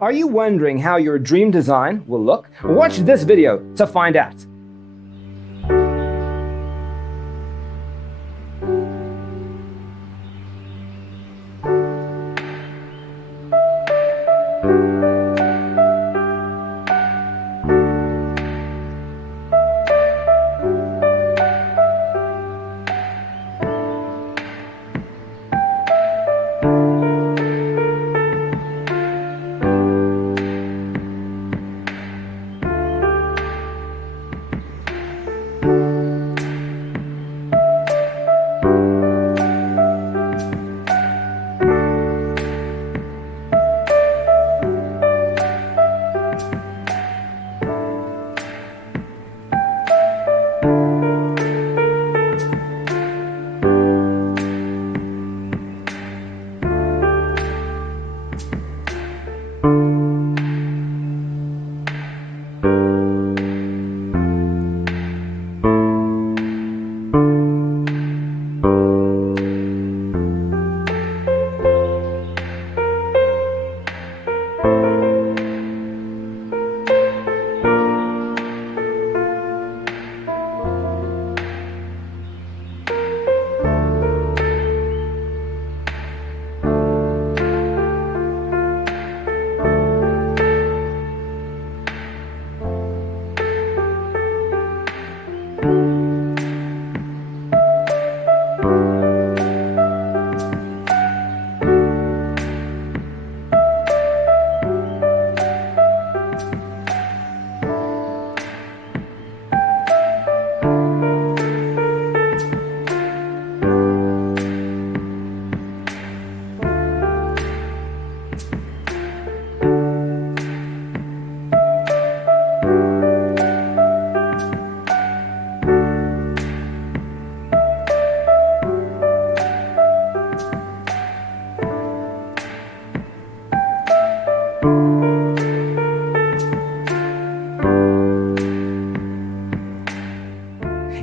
Are you wondering how your dream design will look? Watch this video to find out.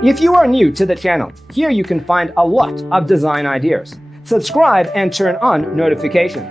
If you are new to the channel, here you can find a lot of design ideas. Subscribe and turn on notifications.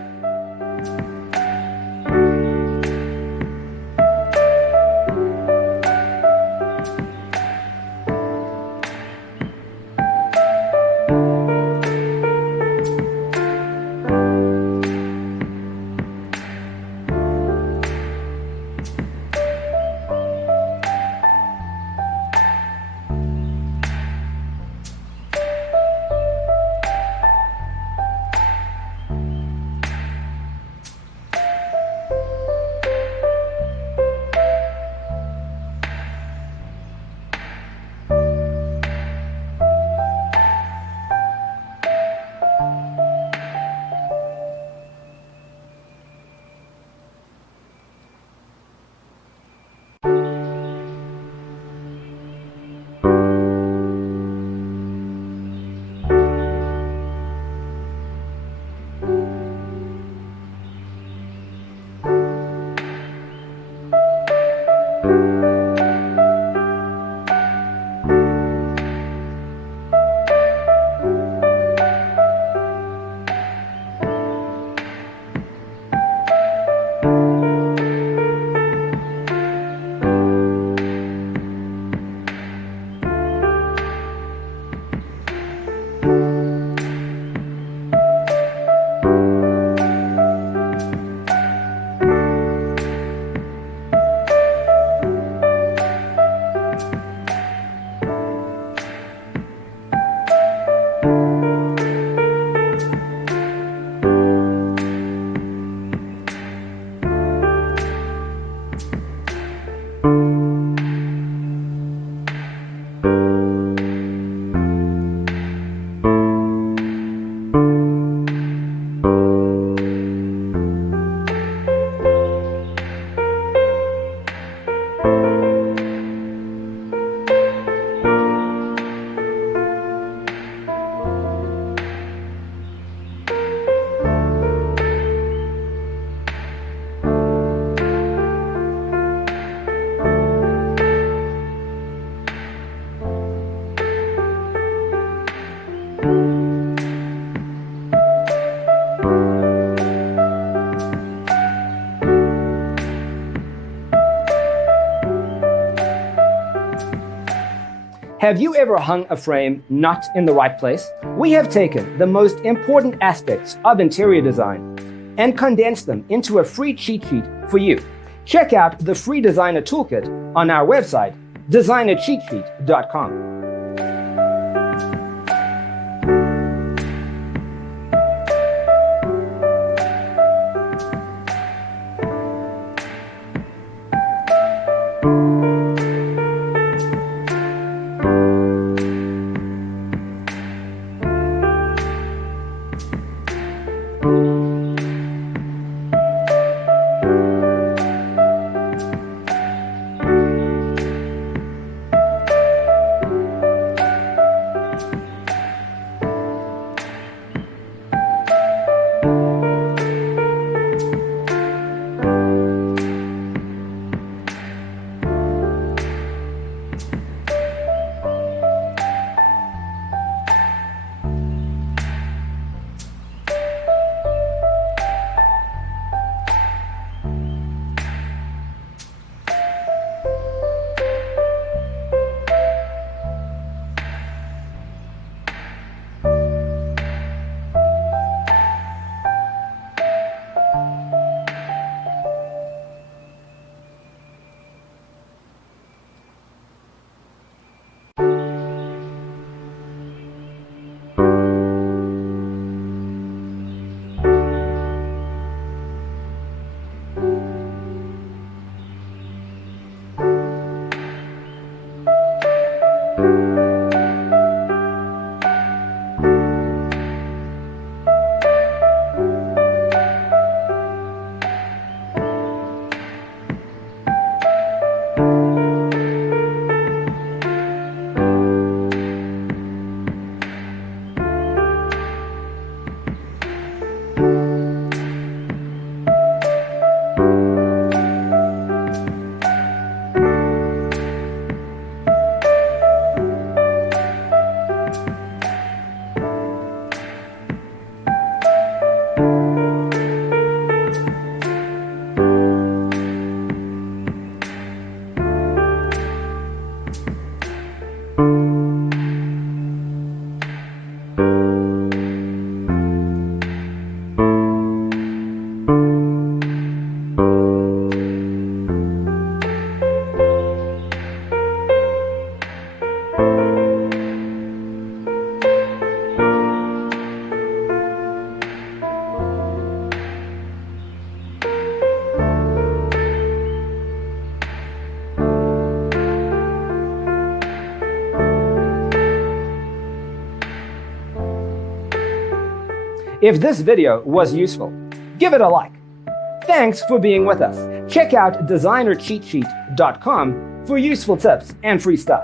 Have you ever hung a frame not in the right place? We have taken the most important aspects of interior design and condensed them into a free cheat sheet for you. Check out the free designer toolkit on our website, designercheatsheet.com. If this video was useful, give it a like. Thanks for being with us. Check out designercheatsheet.com for useful tips and free stuff.